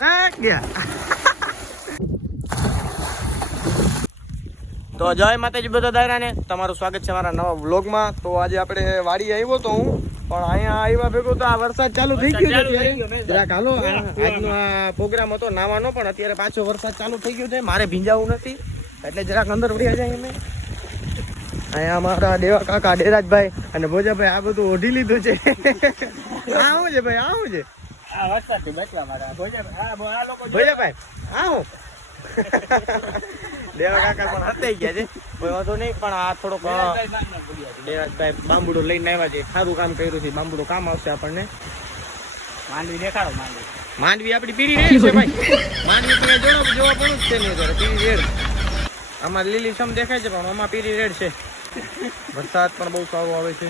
ગયા. તો જય માતાજી બધા દાયરાને, તમારું સ્વાગત છે મારા નવા વ્લોગમાં. તો આજે આપણે વાડી આવ્યો તો હું, પણ અહીંયા આવ્યા ભેગો તો આ વરસાદ ચાલુ થઈ ગયો છે. જરાક હાલો, આજનો આ પ્રોગ્રામ હતો નાવાનો, પણ અત્યારે પાછો વરસાદ ચાલુ થઈ ગયો છે. મારે ભીંજાવું નથી એટલે જરાક અંદર વળ્યા જાય. અમે અહીંયા અમારા દેવા કાકા ડેરાજભાઈ અને ભોજાભાઈ આ બધું ઓઢી લીધું છે. આ શું છે ભાઈ? આ શું છે? આ વરસાદથી બચવા માટે ભોજાભાઈ આ હું દેવા કાકા પણ હતાઈ ગયા છે, કોઈ વાંધો નહીં. પણ આ થોડોક દેવાજભાઈ બાંબુડો લઈને આવ્યા છે, સારું કામ કર્યું છે. બાંબુડો કામ આવશે આપણને. માંડવી દેખાડો. માંડવી આપડી પીળી રેડ છે ભાઈ. માંડવી તમે જોડો જોવા પણ જ છે નહીં ત્યારે પીળી રેડ. આમાં લીલી સમ દેખાય છે પણ આમાં પીળી રેડ છે. વરસાદ પણ બહુ સારો આવે છે,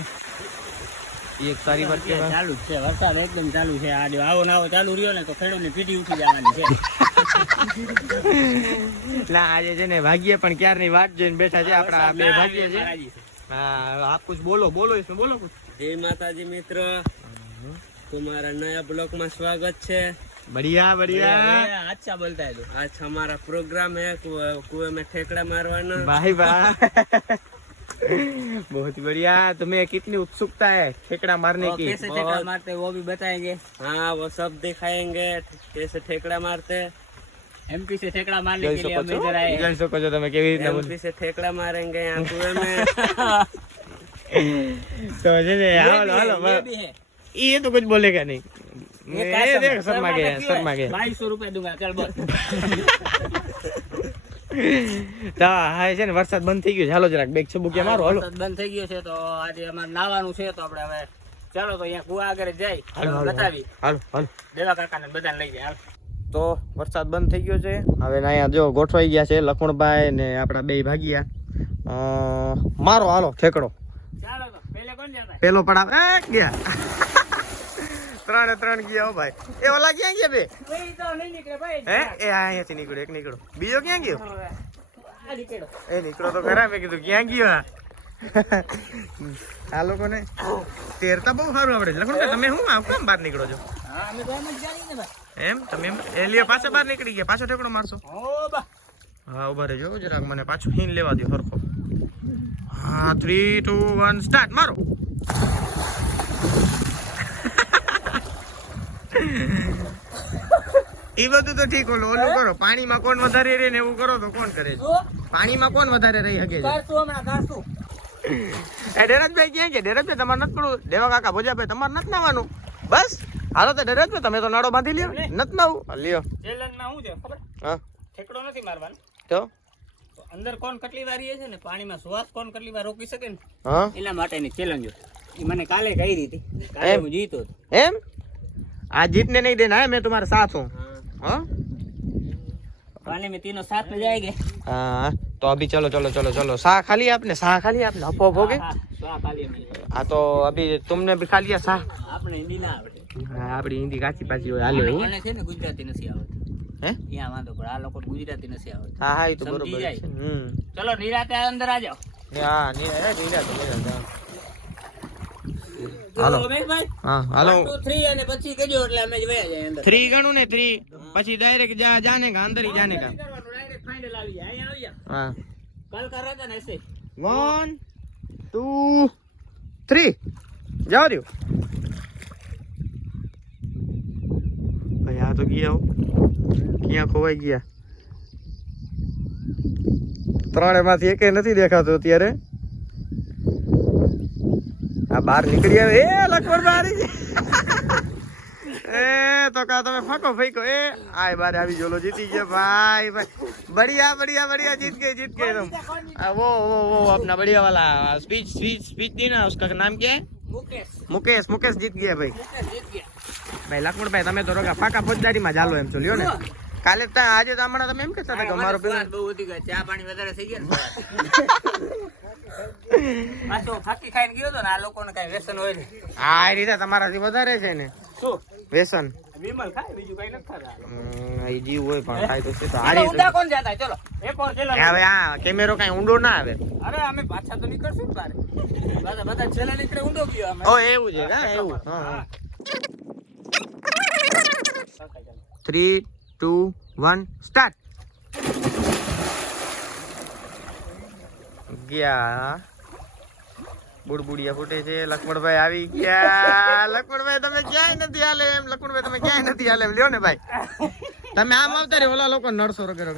એક સારી વાત કહેવાય. ચાલુ છે વરસાદ, એકદમ ચાલુ છે. આ આવો નાવો ચાલુ રહ્યો ને તો ખેડૂતની પીઠી ઉઠી જવાની છે. ના આજે છે ને ભાગ્ય પણ ક્યારની વાત જોઈને બેઠા છે. આપડા બે ભાગ્ય છે. હા આપ કુછ બોલો इसमें बोलो कुछ. जय माताजी मित्र, तुम्हारा नया ब्लॉग में स्वागत है. बढ़िया बढ़िया, अच्छा बोलता है. आज हमारा प्रोग्राम है कुएं में ठेकड़ा मारवाना. भाई वाह, बहुत बढ़िया. तुम्हें कितनी उत्सुकता है ठेकड़ा मारने की? कैसे ठेकड़ा मारते वो भी बताएंगे. हाँ वो सब दिखाएंगे कैसे ठेकड़ा मारते. एमपी से ठेकड़ा मारने के लिए हम इधर आए. जान सको છો તમે કેવી રીતે एमपी से ठेकड़ा मारेंगे यहाँ कुएं में. तो जे हालो हालो ये तो कुछ बोलेगा नहीं. ये देख शर्मा गया 2200 रुपया दूंगा. चल बोल. તો હા છે ને વરસાદ બંધ થઈ ગયો છે. હાલો જરાક બેગ છબુકિયા મારો. હાલો વરસાદ બંધ થઈ ગયો છે તો આજે અમારે નાવાનું છે. તો આપણે હવે ચાલો તો અહીંયા કુવા આગળ જાય બતાવી. હાલો હાલો દેવા કાકાને બધાને લઈ જાય. તો વરસાદ બંધ થઈ ગયો છે. હવે અહીંયા જો ગોઠવાઈ ગયા છે લખમણભાઈ ને આપડા બે ભાગિયા. મારો હાલો ઠેકડો. ચાલો તો પહેલે કોણ જતા? પેલો પડાવ ગયા. ત્રણે ત્રણ ગયા હો ભાઈ. એ ઓલા ક્યાં ગયા બે? ભાઈ તો નહીં નીકળે ભાઈ. હે એ અહીંયાથી નીકળ્યો, એક નીકળ્યો. બીજો ક્યાં ગયો? આ નીકળો. એ નીકળો તો ખરા. મેં કીધું ક્યાં ગયો આ લોકોને તેરતા બહુ સારું આવડે છે. લખમણભાઈ તમે શું આવ કેમ બહાર નીકળો છો? હા અમે તો એમ જ જાણી ને ભાઈ. એમ તમે એમ એ લ્યો પાછા બહાર નીકળી ગયા. પાછો ઠેકડો મારશો? ઓ બા હા ઉભા રહેજો જરાક, મને પાછું હિન લેવા દો સરખો. હા 3 2 1 સ્ટાર્ટ. મારો. એ બધું તો ઠીક. ઓલું કરો. પાણીમાં કોણ વધારે રહે ને એવું કરો તો કોણ કરે છે? પાણીમાં કોણ વધારે રહી શકે છે? કરશું હમણાં કરશું. એ ડેરાજભાઈ ક્યાં ગયા? ડેરાજભાઈ તમારે નથી પડવું. દેવા કાકા ભોજાભાઈ તમારે નથી નાવાનું. બસ હાલો તો ડેરાજભાઈ તમે તો નાડો બાંધી લ્યો. નથી નાવું લ્યો. ચેલેન્જમાં શું છે ખબર? હા ઠેકડો નથી મારવાનો. તો અંદર કોણ કેટલી વાર છે ને પાણીમાં શ્વાસ કોણ કેટલી વાર રોકી શકે ને હા એના માટેની ચેલેન્જ એ મને કાલે કરી હતી. કાલે હું જીતો હતો. એમ आज जीतने नहीं देना है, मैं तुम्हारे साथ हूँ. हाँ पानी में तीनों साथ में जाएंगे. हाँ तो अभी चलो चलो चलो चलो. शाह खा लिया आपने? शाह खा लिया आपने? हपो हो गए? हाँ तो अभी तुमने भी खा लिया शाह? આપણે હિન્દી ના આવડે. હા આપડી હિન્દી કાચી પાછી હોય. હાલે મને છે ને ગુજરાતી નથી આવડતી. હે ત્યાં વાંધો પણ આ લોકો ગુજરાતી નથી આવડતી. હા હા એ તો બરોબર સમજી છે. જાય. ચલો નિરાતે અંદર આ જાઓ. હા હાલો હા હાલો 1 2 3 અને પછી કહેજો એટલે અમે જ વયા જાય અંદર. 3 ગણું ને 3 પછી डायरेक्ट जाने का अंदर ही जाने का. ડાયરેક્ટ ફાઇનલ આવી જાય. અહીંયા આવી જાઓ. हाँ कल कर रहा था ना ऐसे. 1 2 3 जाओ दियो भाई. आ तो गया हो ક્યાં ખોવાઈ ગયા? ત્રણે માંથી એકે નથી દેખાતો અત્યારે. આ બહાર નીકળી આવે. એ લખમણ બારી એ તો કા તમે ફાકો ફેંકો. એ આય બારે આવી જોલો જીતી ગયો भाई बढ़िया बढ़िया बढ़िया जीत गए तुम. वो अपना बढ़िया वाला स्पीच दी ना, उसका नाम क्या है? मुकेश जीत गया भाई. ભાઈ લખમણભાઈ તમે તો રોગા પાકા ફોજદારી માં ચાલો એમ છો લ્યો ને. કાલે આજે તો હમણાં તમે એમ કહેતા હતા કે અમારો પેલો બહુ વધી ગયો. ચા પાણી વધારે થઈ ગયા ને પાછો ફાકી ખાઈને ગયો તો ને. આ લોકોને કઈ વ્યસન હોય ને. આ રીતે તમારાથી વધારે છે ને શું વ્યસન? વિમલ ખાય બીજું કઈ નથી ખાતા. એ જીવ હોય પણ ખાય તો છે તો હારી ઊંડા કોણ જાતા? ચલો એક ઓર ચેલો. હવે આ કેમેરો કઈ ઊંડો ના આવે. અરે અમે પાછા તો નીકળશું ને બારે. બધા છેલ્લા નીકળે ઊંડો ગયો અમે. ઓ એવું છે હા એવું. હા 3 2 1 સ્ટાર્ટ. ગયા બુડબુડિયા ફૂટે છે. લક્ષ્મણભાઈ આવી ગયા. લક્ષ્મણભાઈ તમે ક્યાંય નથી હાલે એમ. લક્ષ્મણભાઈ તમે ક્યાંય નથી હાલે એમ. લ્યો ને ભાઈ તમે આમ આવતા રહ્યો. ઓલા લોકો નડસો રગેરો.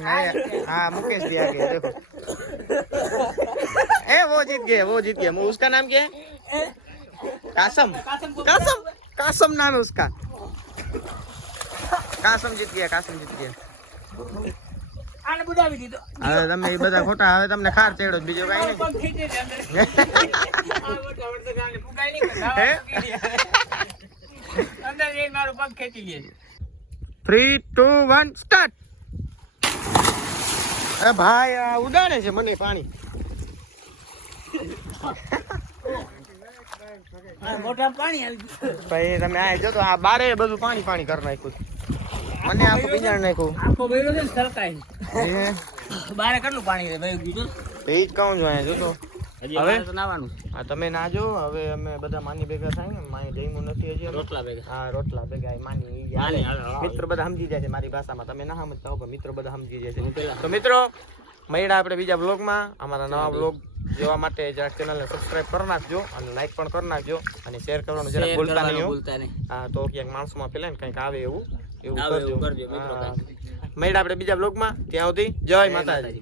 हाँ मुकेश जी आ गए देखो. ए वो जीत गए वो उसका नाम क्या है? कासम. कासम कासम नाम है उसका. कासम जीत गया. આને બુડાવી દીધો. હવે તમે એ બધા ખોટા. હવે તમને ખાર ચડ્યો બીજો કઈ નહીં. પગ ખેંચે છે અંદર. આ મોટો વડતો ગાને ફુગાઈ નહીં કરતા. અંદર એક મારો પગ ખેંચી લે છે. 3 2 1 સ્ટાર્ટ. અરે ભાઈ આ ઉડાડે છે મને પાણી. આ મોટા પાણી આવી ગયું. ભાઈ તમે આ જો તો આ બારે બધું પાણી કરી નાખ્યું. મને આખું પીંજાણ નાખ્યું. આખો બૈરો છે ને સરકાય. એ બારે કેટલું પાણી રે ભાઈ ગયું એ જ કહું છું અહીંયા જો તો. હજી હવે? હવે તો નાવાનું હા તમે ના જો. હવે અમે બધા માની ભેગા થાય ને. માની જઈમું નથી હજી અમે. રોટલા ભેગા. હા રોટલા ભેગા માની માની, હાલો. મિત્રો બધા સમજી જાય છે મારી ભાષામાં. તમે ના સમજતા હો પણ મિત્રો બધા સમજી જાય હું છે. પેલા તો મિત્રો મળ્યા આપણે બીજા બ્લોગમાં. અમારા નવા બ્લોગ જોવા માટે જરાક ચેનલને સબસ્ક્રાઇબ કરી નાખજો અને લાઈક પણ કરી નાખજો અને શેર કરવાનું જરાક શેર ભૂલતા કરવાનું નહીં હો. ભૂલતા નહીં. હા તો ક્યાંક માણસોમાં ફેલાય ને કંઈક આવે એવું આવે કરજો. એવું કરજો મિત્રો. હા. મળ્યા આપણે બીજા બ્લોગમાં. ત્યાં સુધી જય માતાજી.